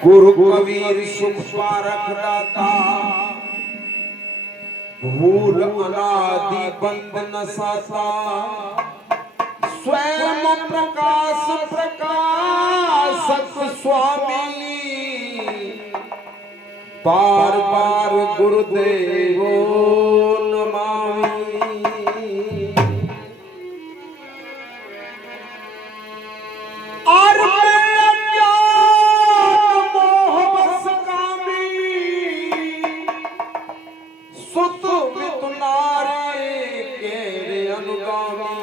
गुरु कबीर सुख पारख दाता, भूल अनादि बंद न साता, स्वयं प्रकाश प्रकाशक स्वामी, बार बार गुरुदेवो नमामि। और सुत वितुनारे केरे अनुगामी,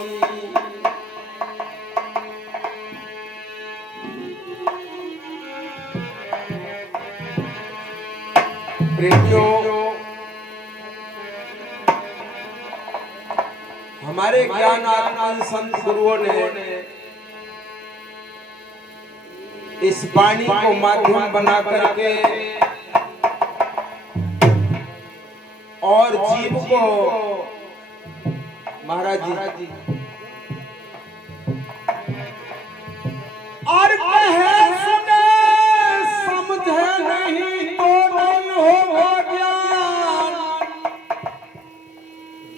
प्रेमियों, हमारे ज्ञान आत्मान संत गुरुओं ने इस वाणी को माध्यम बना करके और जीव को महाराज जी और कहे सुने समझे नहीं तो नहीं होगा ज्ञान,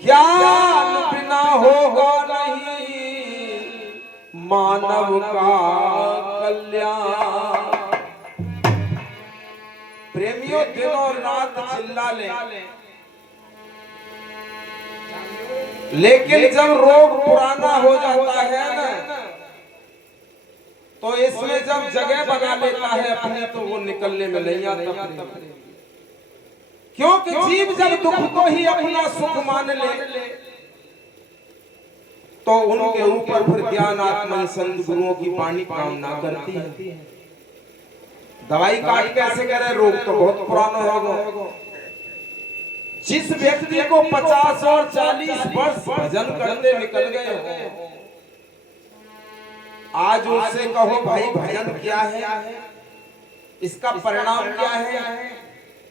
ज्ञान बिना होगा नहीं मानव का कल्याण। प्रेमियों दिनों रात चिल्ला ले, लेकिन जब रोग पुराना हो जाता है ना, तो इसमें जब जगह बना लेता है अपनी, तो वो निकलने में नहीं आता। क्योंकि जीव जब दुख को ही अपना सुख मान ले, तो उनके ऊपर फिर ज्ञान आत्मा संत गुरुओं की वाणी काम ना करती है। दवाई काट कैसे करे, रोग तो बहुत पुराना होगा। जिस व्यक्ति को 50 और 40 वर्ष भजन करते निकल गए हो, आज उससे कहो भाई भजन क्या है, इसका परिणाम क्या है,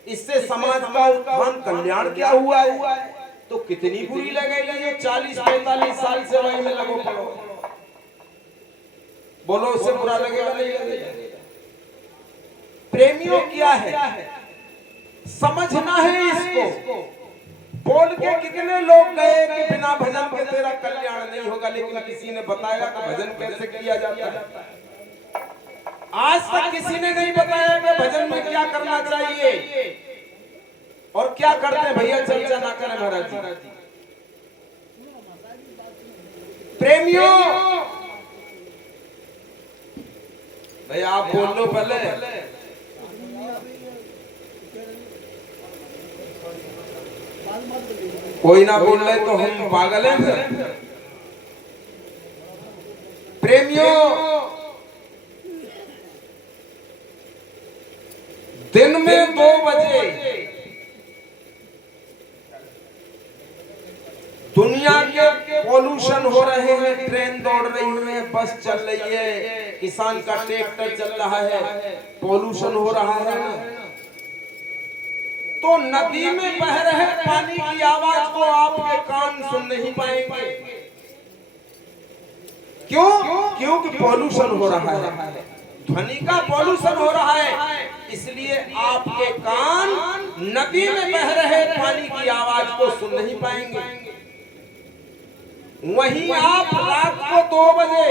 इससे समाज का उत्थान कल्याण क्या हुआ है, तो कितनी बुरी लगेगी। ये 40-45 साल से वही में लगो पड़ो, बोलो उससे बुरा लगेगा नहीं लगेगा। प्रेमियों क्या है, समझना है इसको। बोल के कितने लोग गए कि बिना भजन के तेरा कल्याण नहीं होगा, लेकिन किसी ने बताया कि भजन कैसे किया जाता है। आज तक किसी ने नहीं बताया कि भजन में क्या करना चाहिए और क्या करते हैं। भैया चर्चा ना करें महाराज जी। प्रेमियों, भैया आप बोल लो पहले। कोई ना बोल रहे तो हम पागल हैं। प्रेमियों, दिन में 2 बजे दुनिया के पॉल्यूशन हो रहे हैं, ट्रेन दौड़ रही है, बस चल रही है, किसान का ट्रैक्टर चल रहा है, पॉल्यूशन हो रहा है। तो नदी में बह रहे पानी की आवाज को आपके कान सुन नहीं पाएंगे। क्यों? क्योंकि पॉल्यूशन हो रहा है, ध्वनि का पॉल्यूशन हो रहा है, इसलिए आपके कान नदी में बह रहे पानी की आवाज को सुन नहीं पाएंगे। वहीं आप रात को 2 बजे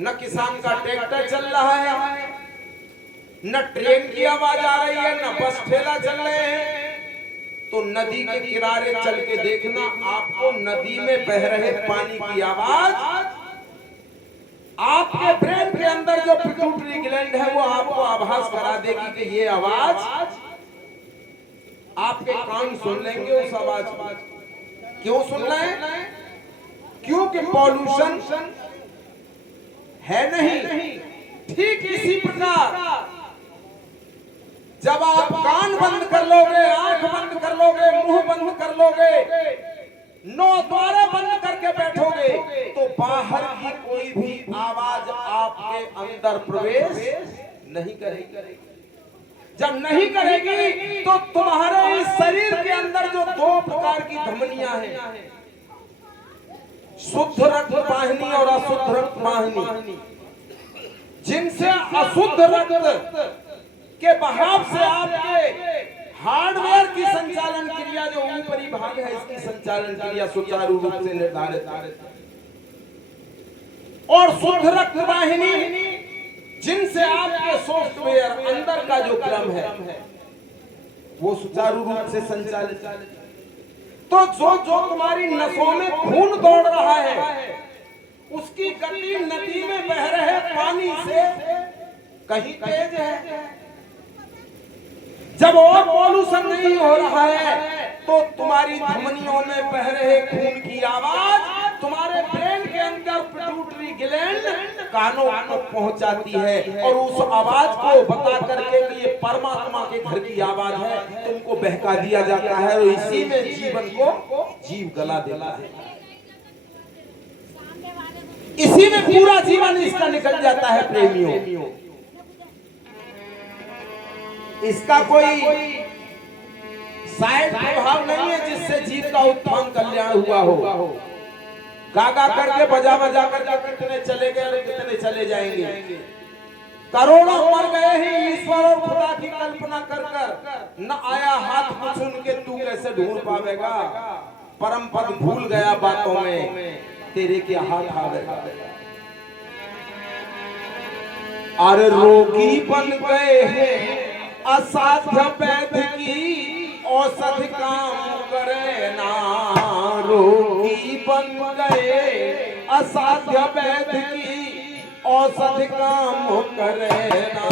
न किसान का ट्रैक्टर चल रहा है, न ट्रेन की आवाज आ रही है, न बस ठेला चल रहे हैं, तो नदी के किनारे चल के देखना, आपको नदी में बह रहे पानी की आवाज आपके ब्रेन के अंदर जो पिट्यूटरी ग्लैंड है वो आपको आभास करा देगी कि ये आवाज, आपके कान सुन लेंगे उस आवाज को। क्यों सुन रहे हैं? क्योंकि पॉल्यूशन है नहीं। ठीक इसी प्रकार जब आप कान बंद कर लोगे, आंख बंद कर लोगे, मुंह बंद कर लोगे, 9 द्वार बंद करके बैठोगे, तो बाहर की कोई भी आवाज आपके अंदर प्रवेश नहीं करेगी। जब नहीं करेगी तो तुम्हारे इस शरीर के अंदर जो 2 प्रकार की धमनियां हैं, शुद्ध रक्त वाहिनी और अशुद्ध रक्त वाहिनी, जिनसे अशुद्ध रक्त के बहाव से आपके हार्डवेयर की संचालन क्रिया, जो ऊपरी भाग है, इसकी संचालन क्रिया सुचारू रूप से निर्धारित है, और शुद्ध रक्त वाहिनी जिनसे आपके सॉफ्टवेयर अंदर का जो क्रम है वो सुचारू रूप से संचालित। तो जो तुम्हारी नसों में खून दौड़ रहा है, उसकी गति नदी में बह रहे पानी से कहीं तेज है। जब और पॉल्यूशन नहीं हो रहा है, तो तुम्हारी धमनियों में बह रहे खून की आवाज तुम्हारे ब्रेन के अंदर पिट्यूटरी ग्लैंड कानों को पहुंचाती है, और उस आवाज को बता करके कि ये परमात्मा के घर की आवाज है, तुमको बहका दिया जाता है, और इसी में जीवन को जीव गला देता है। इसी में पूरा जीवन इसका निकल जाता है प्रेमियों। इसका कोई साइड प्रभाव नहीं है जिससे जीव का उत्थान कल्याण हुआ हो। गागा करके बजा करके कितने चले गए और कितने चले जाएंगे। करोड़ों मर गए ही ईश्वर और खुदा की कल्पना कर न आया हाथ कुछ उनके, तू कैसे ढूंढ पावेगा। परम पद भूल गया बातों में, तेरे के हाथ आ गए। अरे रोगी बन गए हैं असाध्य वैद्य की औषध काम करे ना। रोगी बन गए असाध्य वैद्य की औषध काम करे ना।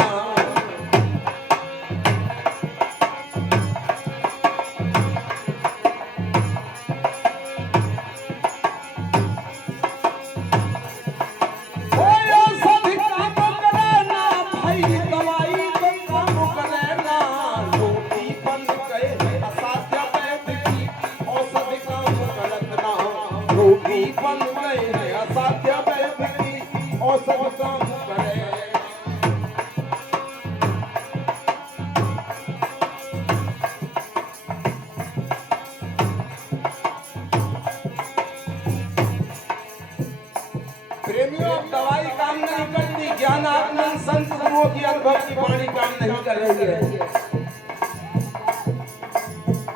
प्रेमियों, दवाई काम नहीं करती, ज्ञान आत्मन संत गुरुओं की अनुभव की वाणी काम नहीं कर रही है।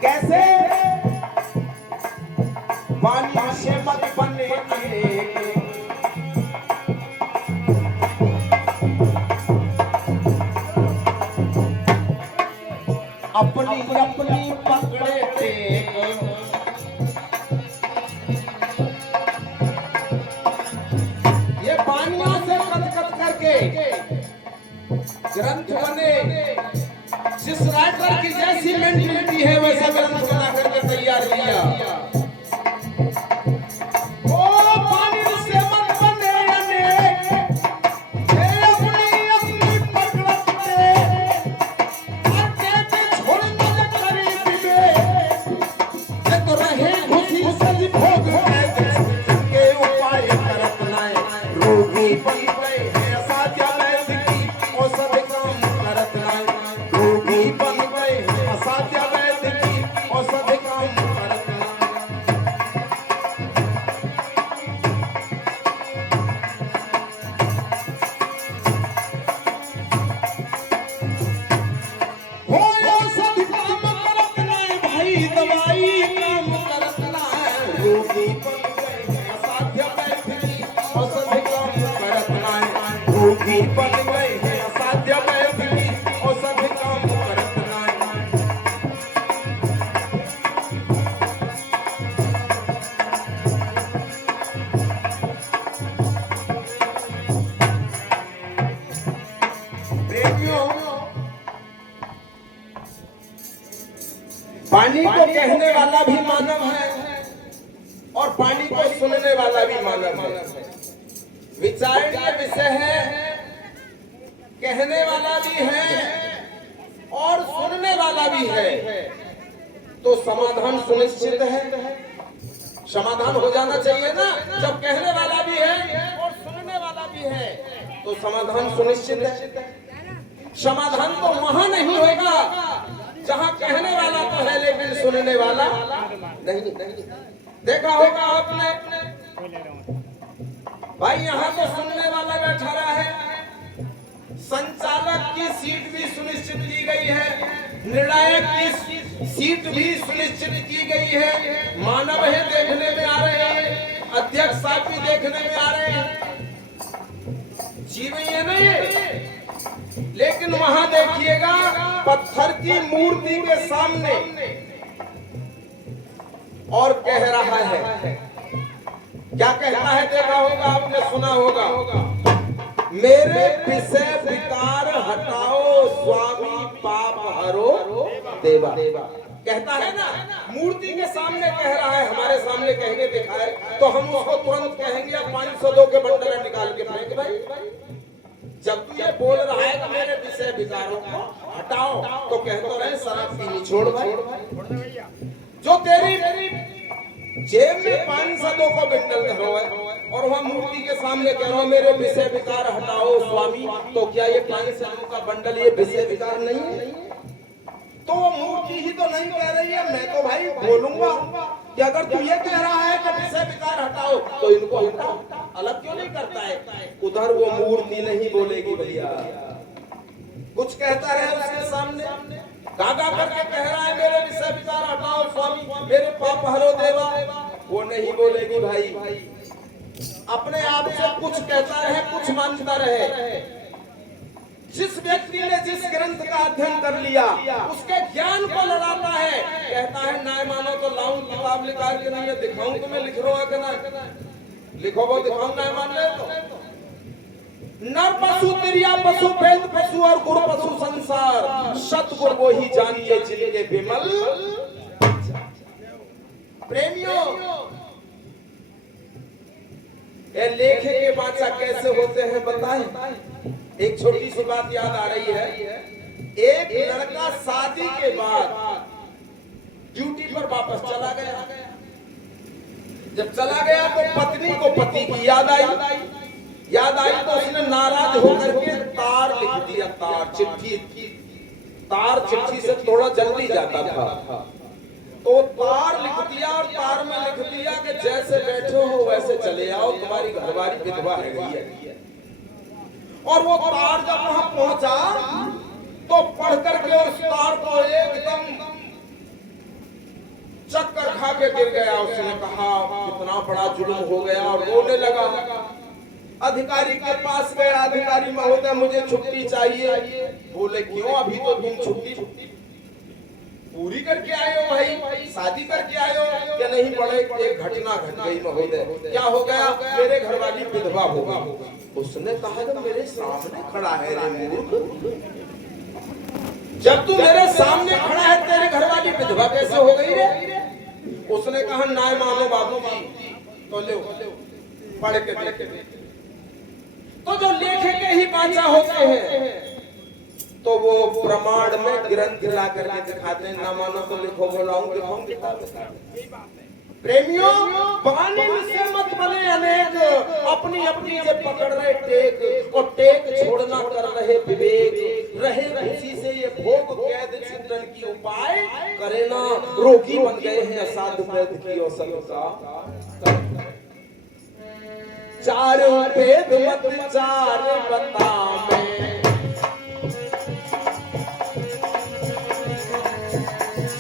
कैसे वाणी से मत बने अपनी अपनी पकड़े टेक, ये पानियों से कट करके ग्रंथ बने। जिस राइटर की जैसी मेंटेलिटी है वैसा ग्रंथ बना करके तैयार किया। पानी को कहने वाला भी मानव है और पानी को सुनने वाला भी मानव है। विचारणीय विषय विषय है, कहने वाला भी है और सुनने वाला भी है, तो समाधान सुनिश्चित है। समाधान हो जाना चाहिए ना, जब कहने वाला भी है और सुनने वाला भी है तो समाधान सुनिश्चित है। समाधान तो वहां नहीं होगा जहां कहने वाला तो है लेकिन सुनने वाला नहीं। देखा होगा आपने भाई, यहाँ तो सुनने वाला बैठा रहा है, संचालक की सीट भी सुनिश्चित की गई है, निर्णायक की सीट भी सुनिश्चित की गई है, मानव है देखने में आ रहे हैं, अध्यक्ष साहब भी देखने में आ रहे हैं, जी में ये नहीं। लेकिन वहां देखिएगा पत्थर की मूर्ति के सामने और कह रहा है, क्या कहता है? देखा होगा आपने, सुना होगा, मेरे विषय विकार हटाओ स्वामी पाप हरो देवा। कहता है ना, मूर्ति के सामने कह रहा है, हमारे सामने कहने देखा है तो हम उसको तुरंत कहेंगे अब 502 के बंडल निकाल के फेंक भाई। जब तू ये बोल रहा है कि मेरे विषय विकारों को हटाओ तो कहते रहे शराब पीनी छोड़ भाई। जो तेरी जेब में 502 को बंडल धरो है और वह मूर्ति के सामने कह रहा हो मेरे विषय विकार हटाओ स्वामी, तो क्या ये 502 का बंडल ये विषय विकार नहीं है? तो वो मूर्ति ही तो नहीं कह रही है, मैं तो भाई बोलूंगा कि अगर तू ये कह रहा है कि विषय विकार हटाओ तो इनको हटाओ, अलग क्यों नहीं करता है? उधर वो मूर्ति नहीं बोलेगी भैया, कुछ कहता है उसके सामने, गागा करके कह रहा है मेरे विषय विकार हटाओ स्वामी, मेरे पाप हरो देवा, वो नहीं बोलेगी भाई। अपने आप से कुछ कहता रहे, कुछ मानता रहे। जिस व्यक्ति ने जिस ग्रंथ का अध्ययन कर लिया उसके ज्ञान को लड़ाता है, कहता है ना मानो तो लाऊं किताब निकाल के, नहीं दिखाऊं तुम्हें लिख रहा है ना, लिखो वो दिखाऊं ना मान ले तो। नर पशु तिरिया पशु प्रेत पशु और गुरु पशु संसार, सतगुरु वो ही जानिए जिनके विमल। प्रेमियों, ये लेखे के बाचा कैसे होते हैं बताएं? एक छोटी सी बात याद आ रही है। एक लड़का शादी के बाद ड्यूटी पर वापस चला गया। जब चला गया तो पत्नी को पति की याद आई तो उसने नाराज होकर के तार लिख दिया, तार चिट्ठी से थोड़ा जल्दी जाता था तो तार लिख दिया और तार में लिख दिया कि जैसे बैठे हो वैसे चले आओ, तुम्हारी घरवाली विधवा है गई है। और वो तार जब वहां पहुंचा तो पढ़ करके उस तार को एकदम चक्कर खा के गिर गया। उसने कहा कितना बड़ा जुल्म हो गया और रोने लगा। अधिकारी के पास गया, अधिकारी महोदय मुझे छुट्टी चाहिए। बोले क्यों? अभी तो तुम छुट्टी पूरी करके आए हो भाई, शादी करके आए हो क्या? नहीं पड़े, एक घटना घट गई महोदय। क्या हो गया? मेरे घरवाली विधवा हो गई। उसने कहा कि मेरे सामने खड़ा है रे मूर्ख, जब तू मेरे सामने खड़ा है तेरे घरवाली विधवा कैसे हो गई रे? उसने कहा ना मानो बाबूजी, तो ले पढ़ के। तो जो लेखे के ही बाचा होते हैं तो वो प्रमाण में ग्रंथ ला करके दिखाते हैं, ना मानो तो लिखो, बोलाऊं दिखाऊं किताब। प्रेमियों, बहाने से मत बने अनेक, अपनी अपनी जे पकड़ रहे टेक और टेक छोड़ना कर रहे विवेक, रहे खुशी से ये भोग कैद चिंतन की उपाय करे ना, रोगी बन गए हैं असाध वैद की औषध का। चार वेद मत चार बतावे,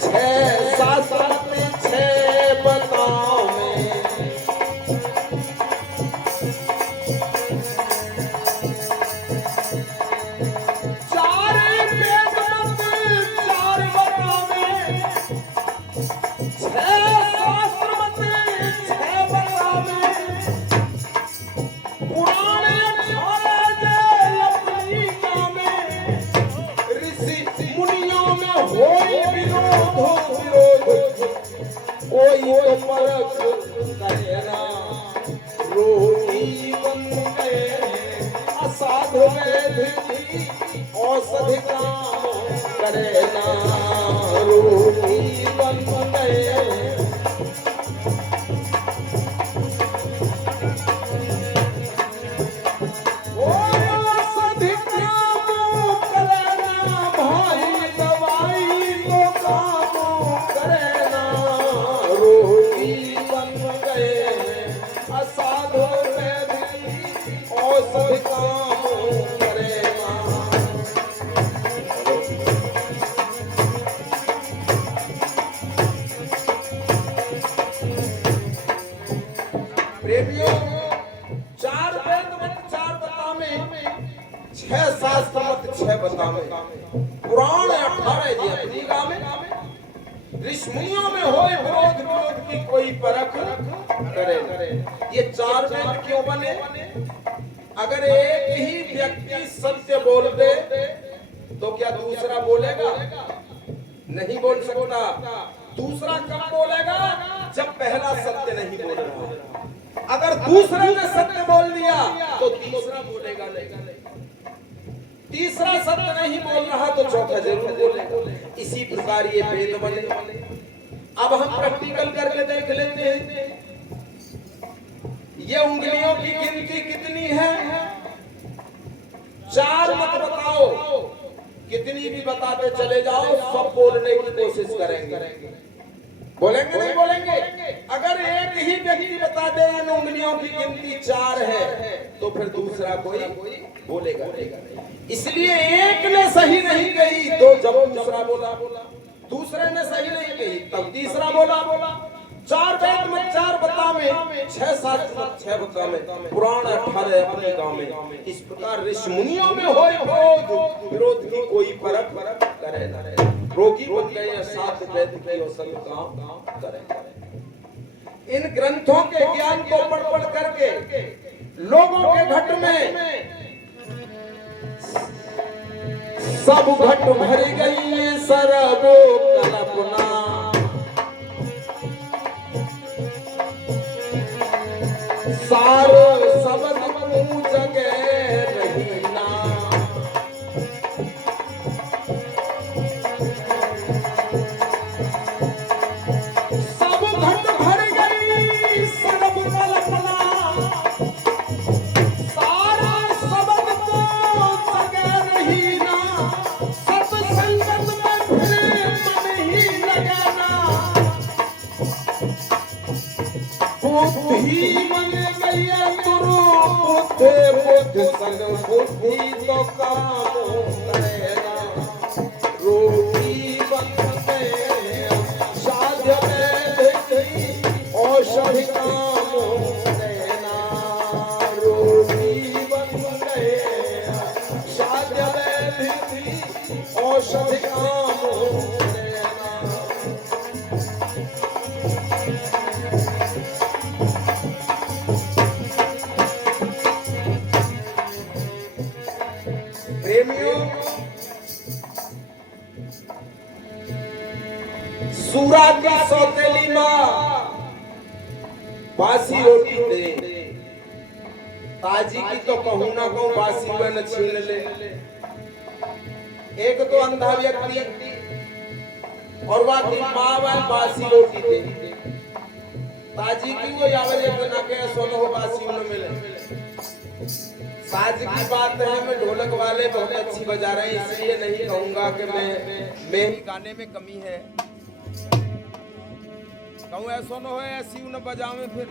छह शास्त्र छह बताओ में, चार वेद मत चार बतावे, छह शास्त्र मत छह बतावे, पुराने छोड़े साधु वैद्य की औषधि काम करे ना, रोगी बन गए। औषधि काम करे ना भाई, दवाई तो काम करे ना, रोगी बन गए। असाधु वैद्य की औषधि काम करे ना। प्रेमियों, चार वेद मत चार बतावे, छह शास्त्र मत छह बतावे, पुराण 18 जी अपनी गावे। ऋषियों में होए विरोध विरोध की कोई परख करे। ये चार वेद क्यों बने? अगर एक ही व्यक्ति सत्य बोल दे तो क्या दूसरा बोलेगा? नहीं बोल सकता। दूसरा कब बोलेगा? जब पहला सत्य नहीं बोल रहा। अगर दूसरे ने सत्य बोल दिया तो तीसरा बोलेगा नहीं। तीसरा सत्य नहीं बोल रहा तो चौथा जरूर बोलेगा। इसी प्रकार ये वेद बने। अब हम प्रैक्टिकल करके देख लेते हैं। ये उंगलियों की गिनती कितनी है? चार मत बताओ, कितनी भी बताते चले जाओ, सब बोलने की कोशिश करेंगे। बोलेंगे नहीं बोलेंगे? अगर एक ही व्यक्ति बता दे इन उंगलियों की गिनती 4 है तो फिर दूसरा कोई बोलेगा नहीं। इसलिए एक ने सही नहीं कही तो जब दूसरा बोला, दूसरे ने सही नहीं कही तब तीसरा बोला। चार वेद में चार बतावे, छह शास्त्र में छह बतावे, पुराण 18 अपने गांव में। इस प्रकार ऋषि मुनियों में होए विरोध की कोई परख करे न। रोगी बन गए सात वेद की औषधि काम करे। इन ग्रंथों के ज्ञान को पढ़ पढ़ करके लोगों के घट में सब घट भर गई सरबो कल्पना। सारो सबद मुँह जगह रही ना। सब घट भर गई सरब कल्पना। सारा सबद तो जगह रही ना। सत्संगत में फिर मन ही लगाना। बुद्धि मन गई तुरु बुद्धि संग बुद्धि तो काम करेगा। रोगी बन गए साध्य में औषधि काम करेना। रोगी बन गए साध्य में औषधि काम करेना। प्रेमियों, सूरा की सौतेली माँ बासी रोटी दे। ताजी की तो कहूं ना कहूं, बासी हुए न छीन ले। एक तो अंधा व्यक्ति और बाकी माँ बासी रोटी दे। ताजी की वो यावल बना के सोनो हो बासी में मिले। साज की बात है, मैं ढोलक वाले बहुत अच्छी बजा रहे हैं, इसलिए नहीं कहूंगा कि मैं ही गाने में कमी है। कहूँ ऐसा न हो ऐसी न बजावे फिर।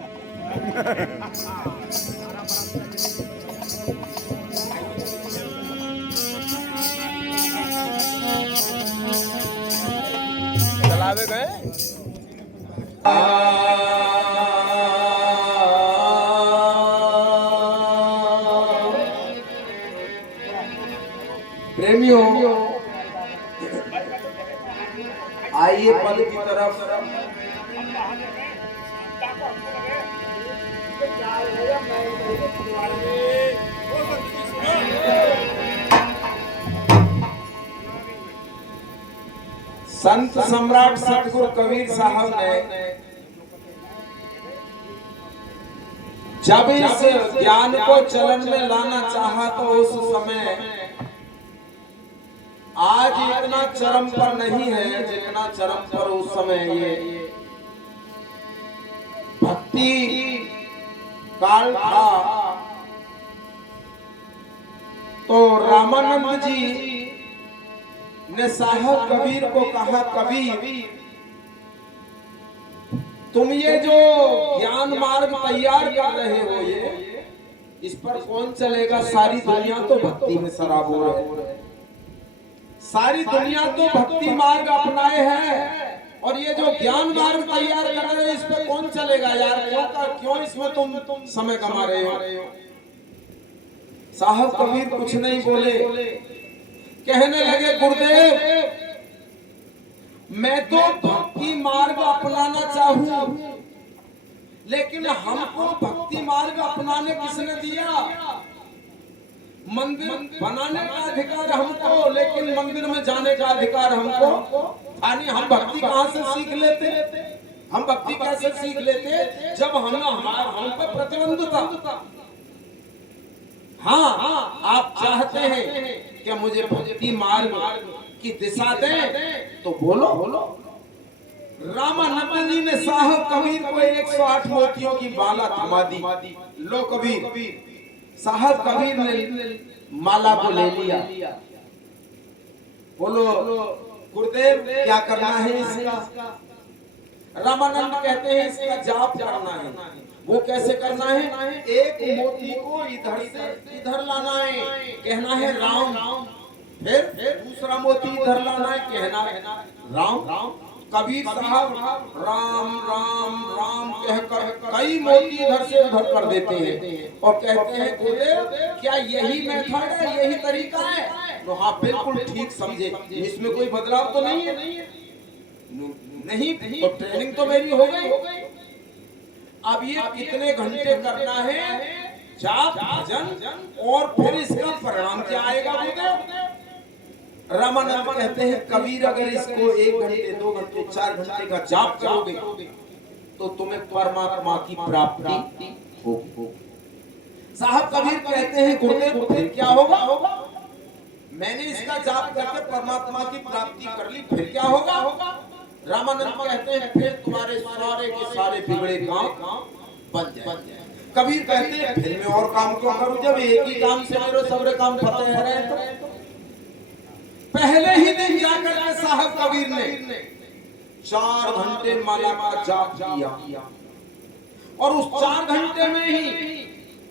चलावे गए प्रेमियों, आइए पद की तरफ। संत सम्राट सतगुरु कबीर साहब ने जब इस ज्ञान को चलन में लाना चाहा तो उस समय आज इतना चरम पर नहीं है जितना चरम पर उस समय ये भक्ति काल था। तो रामानंद जी ने साहब कबीर को कहा, कबीर तुम ये जो ज्ञान मार्ग तैयार कर रहे हो ये इस पर कौन चलेगा? सारी दुनिया तो भक्ति में सराबोर है, सारी दुनिया तो भक्ति मार्ग अपनाए हैं और ये जो ज्ञान मार्ग तैयार कर रहे हो इस पर कौन चलेगा यार? क्यों इसमें तुम समय कमा रहे हो? साहब कबीर कुछ नहीं बोले, कहने लगे गुरुदेव मैं तो भक्ति मार्ग अपनाना चाहूं, लेकिन हमको भक्ति मार्ग अपनाने किसने दिया? मंदिर बनाने का अधिकार हमको, लेकिन मंदिर में जाने का अधिकार हमको यानी हम भक्ति कहां से सीख लेते? हम भक्ति कैसे सीख लेते जब हम पर प्रतिबंध था? हाँ, आप चाहते हैं कि मुझे भक्ति मार्ग की दिशा दें तो बोलो। रामानंद जी ने साहब कबीर को 108 मोतियों की माला थमा दी। लो कबीर, साहब कबीर ने माला को ले लिया। बोलो गुरुदेव क्या करना है इसका? रामानंद कहते हैं इसका जाप करना है। वो कैसे करना है? एक मोती को इधर से इधर लाना है, कहना है राम। फिर दूसरा मोती इधर लाना है, कहना है राम। कबीर साहब राम राम राम कहकर कई मोती इधर से उधर कर देते हैं और कहते हैं गुरुदेव क्या यही मेथड है, यही तरीका है? तो हाँ बिल्कुल ठीक समझे, इसमें कोई बदलाव तो नहीं है। नहीं तो ट्रेनिंग तो मेरी हो गई। अब ये कितने घंटे करना है जाप भजन और फिर इसका परिणाम क्या आएगा गुरुदेव? रामानंद कहते हैं कबीर अगर इसको 1 घंटे 2 घंटे 4 घंटे का जाप करोगे तो तुम्हें परमात्मा की प्राप्ति होगी। साहब कबीर कहते हैं गुरुदेव फिर क्या होगा? मैंने इसका जाप करके परमात्मा की प्राप्ति कर ली, फिर क्या होगा? रामानंद कहते हैं फिर तुम्हारे सारे के सारे बिगड़े काम बन जाए। कबीर कहते हैं फिर मैं और काम क्यों करूं जब एक ही काम से मेरे सारे काम फतेह रहे तो? पहले ही दिन जाकर के साहब कबीर ने 4 घंटे माला का जाप किया और उस 4 घंटे में ही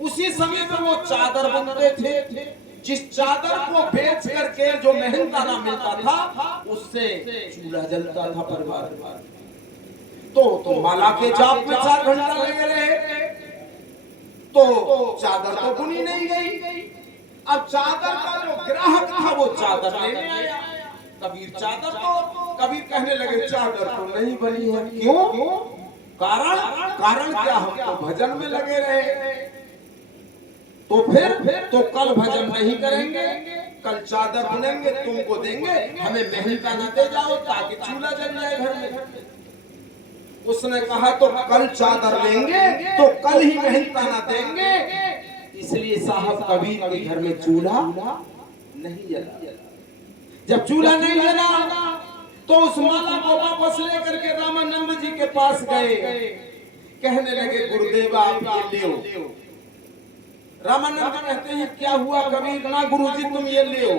उसी समय पे वो चादर बनते थे। जिस चादर को बेच करके जो मेहनताना मिलता था उससे चूल्हा जलता था परिवार। तो माला के जाप में 4 घंटा लगे रहे तो चादर तो बुनी नहीं गई। अब चादर का जो ग्राहक था वो चादर लेने आया। कबीर कबीर कहने लगे चादर तो नहीं बनी है। क्यों? कारण क्या? हम तो भजन में लगे रहे। तो फिर तो कल भजन नहीं करेंगे, कल चादर बुनेंगे, तुमको देंगे, हमें मेहनताना दे जाओ ताकि चूल्हा जल जाए घर में। उसने कहा तो कल चादर लेंगे तो कल ही मेहनताना देंगे। इसलिए साहब कबीर के घर में चूल्हा नहीं जला। जब चूल्हा नहीं जला तो उस माला को वापस लेकर के रामानंद जी के पास गए। कहने लगे गुरुदेव आप ये ले। रामानंद कहते हैं क्या हुआ कबीर? ना गुरुजी तुम ये ले।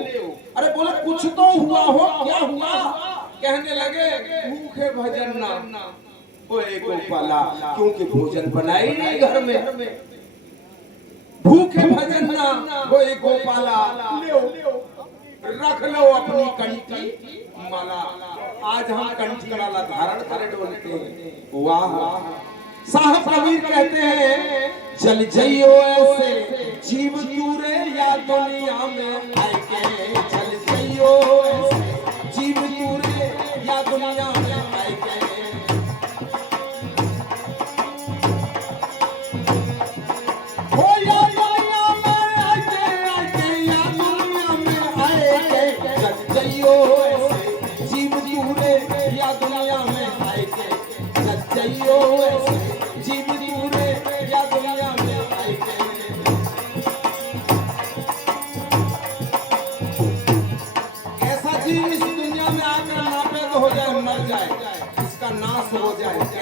अरे बोले कुछ तो हुआ हो, क्या हुआ? कहने लगे भूखे भजन ना होए गोपाला, क्योंकि भोजन बनाई नहीं घर में। भूखे भजन ना होए गोपाला, रख लो अपनी कंठी माला। आज हम कंठी माला धारण करे डोलते हैं। वाह! साहब कबीर कहते हैं चल जइयो ऐसे जीव दूरे या दुनिया में आके। चल जइयो ऐसे जीव दूरे या दुनिया में आके। हो या दुनिया में आके, या दुनिया में आके। चल जइयो ऐसे जीव दूरे या दुनिया में आके। चल जइयो ऐसे जीव दूरे या दुनिया में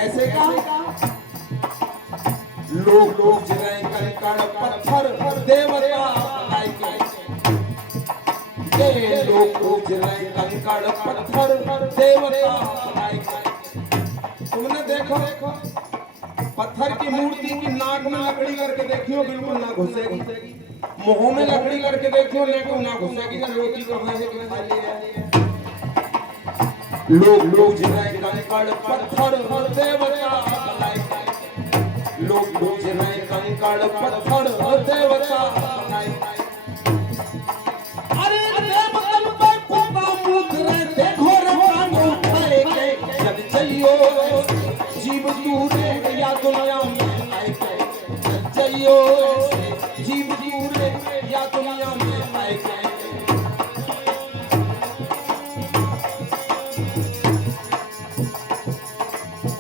कैसे कहा? लोग पूजने कंकड़ पत्थर देवता बनाए के, ये लोग पूजने कंकड़ पत्थर देवता बनाए के। तुमने देखो पत्थर की मूर्ति की नाक में लकड़ी करके देखियो, बिल्कुल ना घुसेगी। मुंह में लकड़ी करके देखियो, लेकिन ना घुसेगी। ना रोटी कहाँ है कि खा लिया। लोग पूजने कंकड़ पत्थर देवता बनाए के, लोग पूजने कंकड़ पत्थर देवता बनाए के। अरे देवतन पे पुता मुद्रे देखो रंग उठाए के, जब चलियो जीव दूरे या दुनिया में आए के, जब चलियो जीव दूरे या दुनिया में आए के।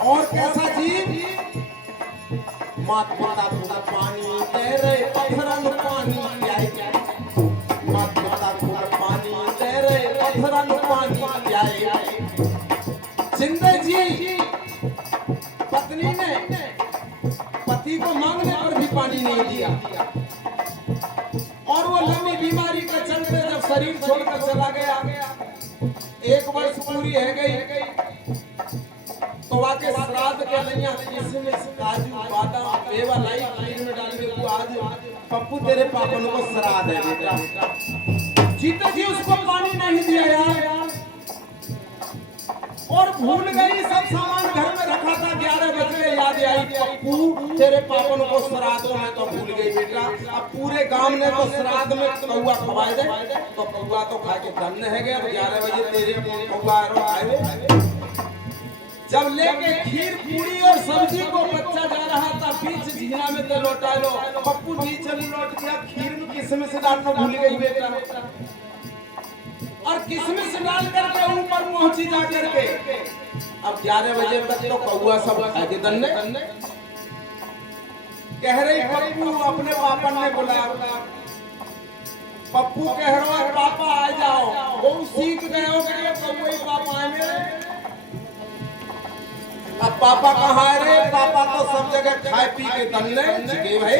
और कैसा जीव? मात पिता को पानी दे रहे पत्थरन पानी पियाए के, मात पिता को पानी दे रहे पत्थरन पानी पियाए। जिंदे जी पत्नी ने पति को मांगने पर भी पानी नहीं दिया, और वो लंबी बीमारी के चलते जब शरीर छोड़कर चला गया, 1 वर्ष पूरी है गई, तो वाके श्राद्ध के लइया किसमिस काजू बादाम मेवा लाई खीर में डाल के तू आज पप्पू तेरे पापन को श्राद्ध है बेटा। जीते जी उसको पानी नहीं दिया यार, और भूल गई। सब सामान घर में रखा था, 11 बजे याद आई पप्पू तेरे पापन को श्राद्ध में, तो भूल गई बेटा। अब पूरे गांव ने तो श्राद्ध में कौआ खवाए दे, तो कौआ तो खा के धन्य है गया। 11 बजे तेरे कौआ आए, जब लेके खीर पूरी और सब्जी को बच्चा जा रहा था, बीच झीना में तो लौटा लो। पप्पू जी चली लौट गया, खीर में किसमिस डालना भूल गई बेटा, और किसमिस डाल करके ऊपर पहुंची जा करके। अब 11 बजे तक तो कौआ सब खा के दन्ने। कह रही पप्पू अपने पापन ने बुलाया, पप्पू कह रहा है पापा आ जाओ। वो सीख गए हो कि कौआ पापा आए मेरे। अब पापा कहाँ है रे? पापा तो सब जगह खाए पी के दन्ने जिगे भाई।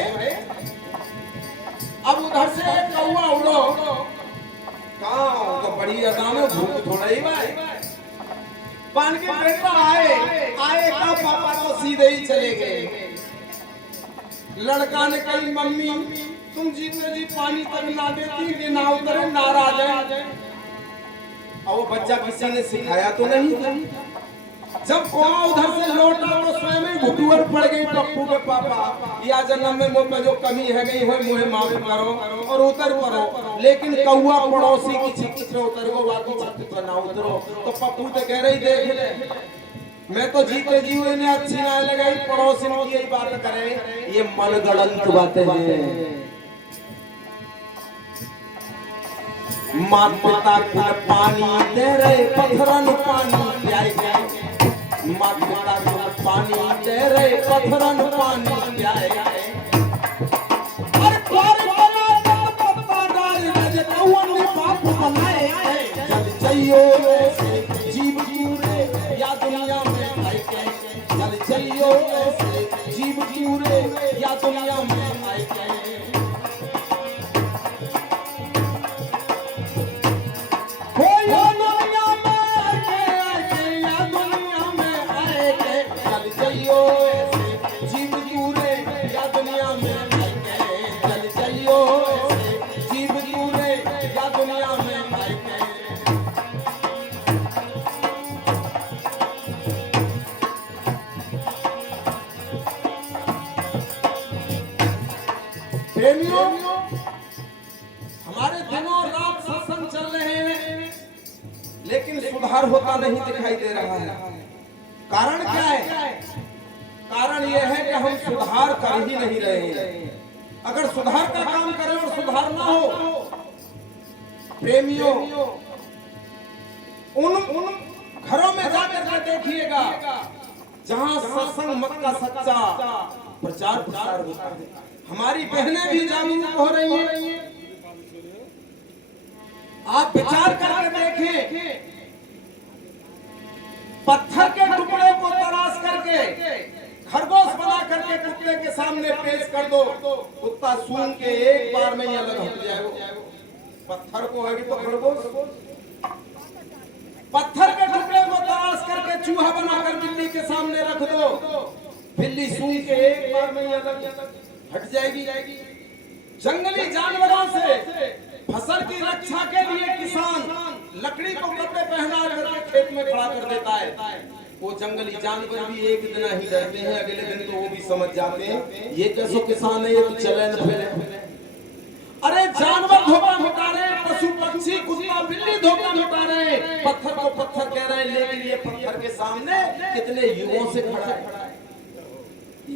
अब उधर से कौआ उड़ो, कहाँ तो बड़ी अदा में भूख थोड़ा ही भाई। पान के बेटा आए का पापा तो सीधे ही चले गए। लड़का ने कही मम्मी तुम जीते जी पानी तक ना देती कि ना उतरे नाराज है। और वो बच्चा किसी ने सिखाया तो नहीं। जब कौआ उधर से लौटा तो स्वयं ही घुटुअर पड़ गई पप्पू के पापा, या जन्म में मुझ में जो कमी है गई है मुझे माफ करो और उतर पड़ो। लेकिन कौआ पड़ोसी की छत से उतर गो, बाकी छत पर ना उतरो। तो पप्पू तो कह रही देख ले, मैं तो जीते जी ने अच्छी ना लगाई, पड़ोसी की यही बात करे, ये मन गलत बातें हैं। मात पिता को पानी दे रहे पत्थरन पानी पियाए गए, मात पिता को पानी दे रहे पत्थरन पानी पियाए गए। और द्वार बना जब पत्ता डाल रहे कौन ने पाप बनाए हैं। जल चलियो जीव जूरे या दुनिया में आए के, जल चलियो जीव जूरे या दुनिया में आए के। प्रेमियों, हमारे दिनों रात सत्संग चल रहे हैं, लेकिन सुधार होता नहीं दिखाई दे रहा है। कारण क्या है? कारण यह है कि हम सुधार कर ही नहीं रहे हैं। अगर सुधार का काम करें और सुधार ना हो, प्रेमियों उन घरों में जाकर के देखिएगा जहां सत्संग मत का सच्चा प्रचार प्रसार होता है। हमारी बहनें भी जागरूक हो रही हैं। आप विचार करके देखें, पत्थर के टुकड़े को तराश करके कुत्ते के सामने पेश कर दो, कुत्ता सूंघ के एक बार में ही अलग हट जाएगा। पत्थर को है तो खरगोश, पत्थर के टुकड़े को तराश करके चूहा बनाकर बिल्ली के सामने रख दो, बिल्ली सूंघ के एक बार में ही अलग हट जाएगी। जंगली जानवरों से फसल की रक्षा के लिए किसान लकड़ी को कपड़े पहना करके खेत में खड़ा कर देता है। वो जंगली जानवर भी एक दिन ही डरते हैं, अगले दिन तो वो भी समझ जाते हैं ये कैसो किसान है, ये तो चले न फिरे। अरे जानवर धोखा मिटा रहे, पशु पक्षी कुत्ता बिल्ली धोखा मिटा रहे, पत्थर को पत्थर कह रहे हैं, लेकिन ये पत्थर के सामने कितने युगों से खड़ा है,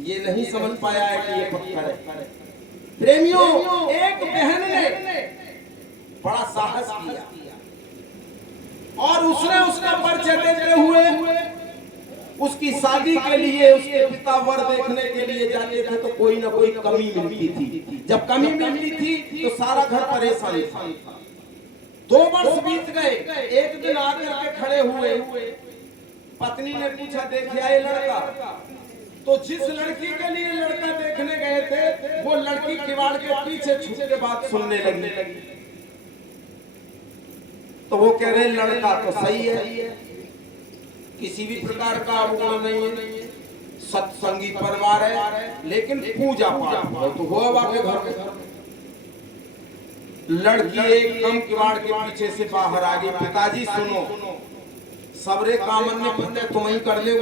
ये नहीं समझ पाया है कि ये पत्थर है। प्रेमियों, एक बहन ने बड़ा साहस किया और उसने उसका परिचय देते हुए उसकी शादी के लिए उसके पिता वर देखने के लिए जाते थे तो कोई ना कोई कमी मिलती थी। जब कमी मिलती थी तो सारा घर परेशान था। 2 वर्ष बीत गए, एक दिन आकर के खड़े हुए, पत्नी ने पूछा देखिए ये लड़का, तो जिस लड़की के लिए लड़का देखने गए थे वो लड़की किवाड़ के पीछे छुप के बात सुनने लगी। तो वो कह रहे लड़का तो सही है, किसी भी प्रकार का अवगुण नहीं है, सत्संगी परिवार है, लेकिन पूजा पाठ तो हो आपके घर में। लड़की एकदम किवाड़ के पीछे से बाहर आ गई। पिताजी सुनो, सबरे काम ने पत्ते तुम ही कर ले,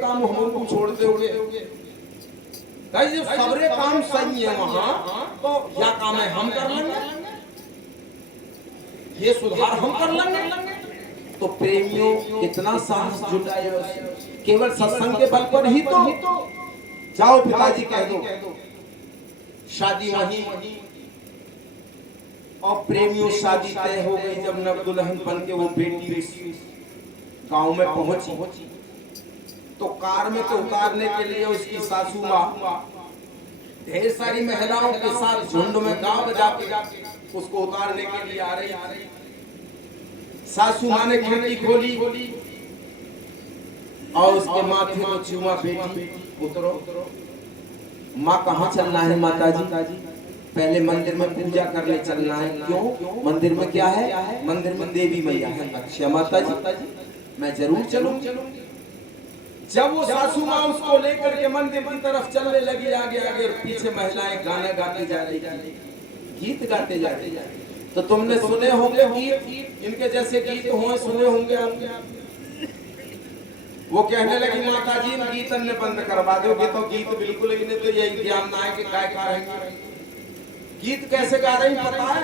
काम हम छोड़ते हुए सबरे काम सही है वहां, तो क्या काम है हम कर लेंगे, ये सुधार हम कर लेंगे। तो प्रेमियों कितना साहस जुटाए, केवल सत्संग के बल पर ही तो। जाओ पिताजी कह दो शादी वहीं, और प्रेमियों शादी तय हो गई। जब नव दुल्हन बन के वो बेटी गांव में पहुंची तो कार में तो उतारने के लिए उसकी सासू माँ ढेर सारी महिलाओं के साथ झुंड में गांव बजा के उसको उतारने के लिए आ रही। सासू माँ ने खिड़की खोली और उसके माथे को चूमा, बेटी उतरो। माँ कहाँ चलना है माता जी? पहले मंदिर में पूजा करने चलना है। क्यों? मंदिर में क्या है? मंदिर में देवी मैया है। अच्छा माता जी, मैं जरूर चलूंगी। जब वो सासू माँ उसको लेकर के मंदिर की तरफ चलने लगी, आगे आगे पीछे महिलाएं गाने गाते जा रही, गीत गाते जा रही। तो तुमने सुने होंगे गीत, इनके जैसे गीत हो सुने होंगे। वो कहने लगी माता जी इन गीतन ने बंद करवा दोगे तो गीत बिल्कुल ही नहीं, तो यही ध्यान ना है कि क्या गा रही। गीत कैसे गा रही पता है?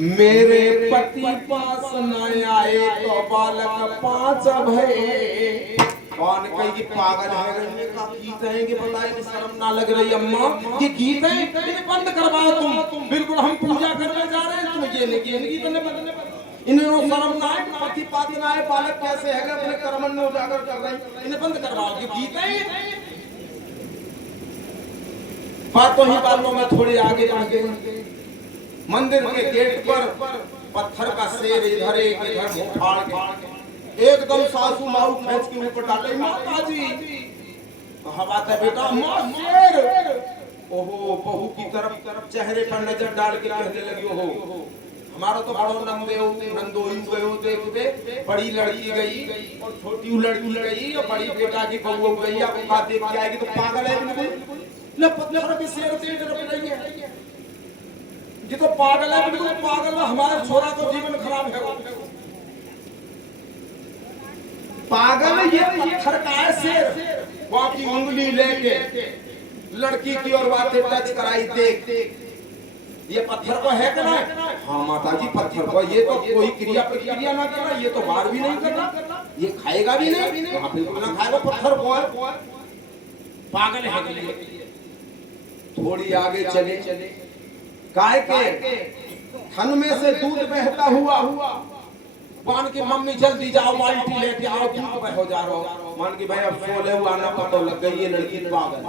मेरे पति पास न आए तो बालक 5 भये। कौन कहेगी पागल है का गीत है कि बताए, शर्म ना लग रही अम्मा? ये गीत है, इन्हें बंद करवाओ तुम। बिल्कुल हम पूजा करने जा रहे हैं, तुम ये नहीं गीत इन्हें शर्म ना है, पति पाती ना है, बालक कैसे है अपने कर्मन में उजागर कर रहे हैं, इन्हें बंद करवाओ। ये गीत है। बातों ही बातों में थोड़ी आगे बढ़ गए। मंदिर के गेट पर पत्थर का शेर इधर एक इधर मुंह फाड़ के एकदम सासू माऊ खींच के ऊपर डाले। माता जी कहा बात है बेटा? मां शेर। ओहो, बहू की तरफ चेहरे पर नजर डाल के कहने लगी, ओहो हमारा तो बड़ो नंदोई गयो देखते, बड़ी लड़की गई और छोटी लड़की गई और बड़ी बेटा की बहू गई, अब बात देख के आएगी तो पागल है बिल्कुल। ले पत्थर के शेर से डर रही है, ये तो पागल है, बिल्कुल पागल है। हमारे छोरा को जीवन खराब है, पागल है। ये पत्थर का है शेर, वहां की उंगली लेके लड़की की और बातें टच कराई, देख ये पत्थर को है क्या? हाँ माता जी पत्थर को। ये तो कोई क्रिया प्रतिक्रिया ना कर रहा, ये तो बाहर भी नहीं कर रहा, ये खाएगा भी नहीं, वहां बिल्कुल ना खाएगा, पत्थर को है, पागल है। थोड़ी आगे चले, गाय के थन में से दूध बहता हुआ मान की मम्मी जल्दी जाओ बाल्टी लेके आओ, दूध बह हो जा रहा। मान की भाई अब सोले हुआ ना पता लग गई, ये लड़की पागल।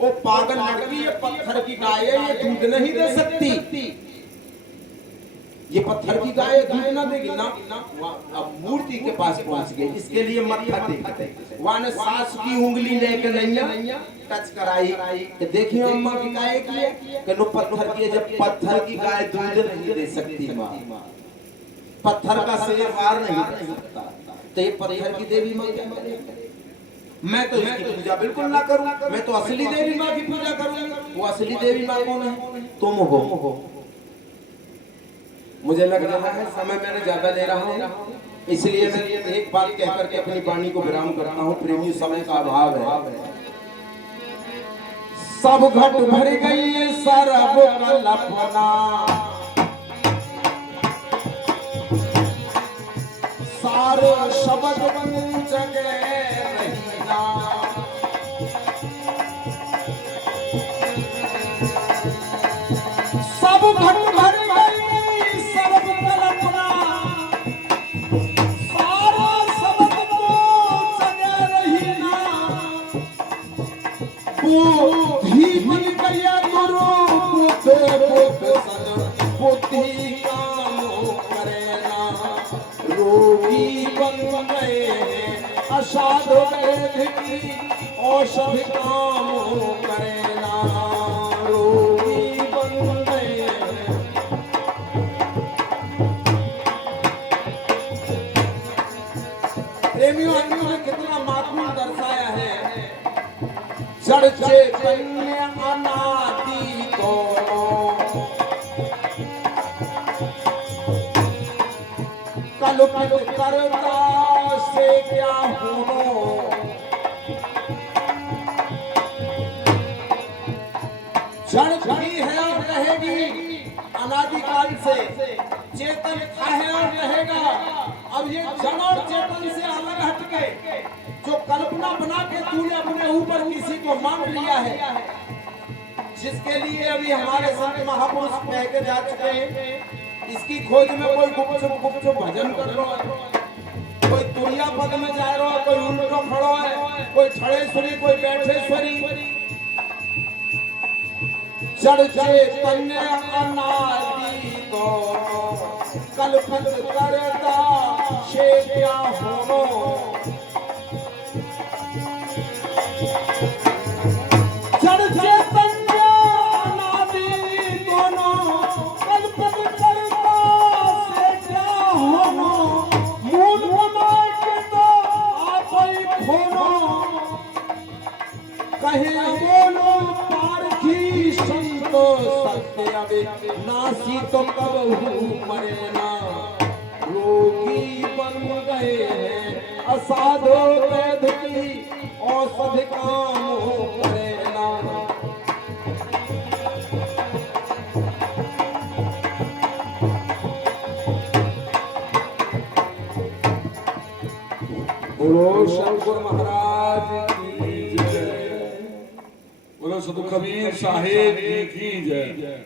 वो पागल लड़की, ये पत्थर की गाय है, ये दूध नहीं दे सकती। ये पत्थर की गाय दूध ना देगी ना। अब मूर्ति के पास पहुंच गए, इसके लिए मत्था टेकते। वहां ने सास की उंगली लेके नैया टच कराई कि देखिए अम्मा की गाय की है कि नो पत्थर की, जब पत्थर की गाय दूध नहीं दे सकती माँ, पत्थर का शेर वार नहीं कर सकता, तो ये पत्थर की देवी माँ क्या करेगी? मैं तो इसकी पूजा बिल्कुल ना करूं, मैं तो असली देवी माँ की पूजा करूंगा। वो असली देवी माँ कौन है? तुम हो। मुझे लग रहा है समय मैंने ज्यादा ले रहा हूँ, इसलिए मैं एक बात कहकर के अपनी वाणी को विराम करता हूँ। प्रेमी, समय का अभाव है। सब घट भर गई सरब कल्पना, सारे शब्द जगे रहीना, सब घट भर गई सरब कल्पना, सारा शब्द जगे रहीना, बुद्धि बन गया गुरु बुद्ध सद बुद्धि काम करे ना, रोगी बन गए असाध वेद की औषधि काम करे ना, रोगी बन गए। प्रेमियों ने कितना मातमी दर्शाया है। जड़ चैतन्य अनादि दोनों, कल्पित करता से क्या होनो, जड़ भी है और रहेगी अनादिकाल से, चेतन था है और रहेगा। अब ये जड़ और चेतन से अलग हटके जो कल्पना बना के तूने अपने ऊपर किसी को मान लिया है, जिसके लिए अभी हमारे संत महापुरुष कह के जा चुके हैं, इसकी खोज में कोई गुपचुप भजन कर रहा है, कोई तुरिया पद में जा रहा है, कोई उल्टो खड़ा है, कोई छड़ेश्वरी, कोई बैठेश्वरी। जड़ चैतन्य अनादि दोनों, कल्पित करता से क्या होनो, जड़ चैतन्य अनादि दोनों, कल्पित करता से क्या होनो, मूल बनाए के तो आप ही खोनो, कहे बोलो पारखी संतो सत्य अबे नासी तो कबहू मरे ना, रोगी बन गए हैं असाधो वैद की औषधि काम करे ना। बोलो शंकर महाराज की जय, बोलो सदु कबीर साहेब की जय।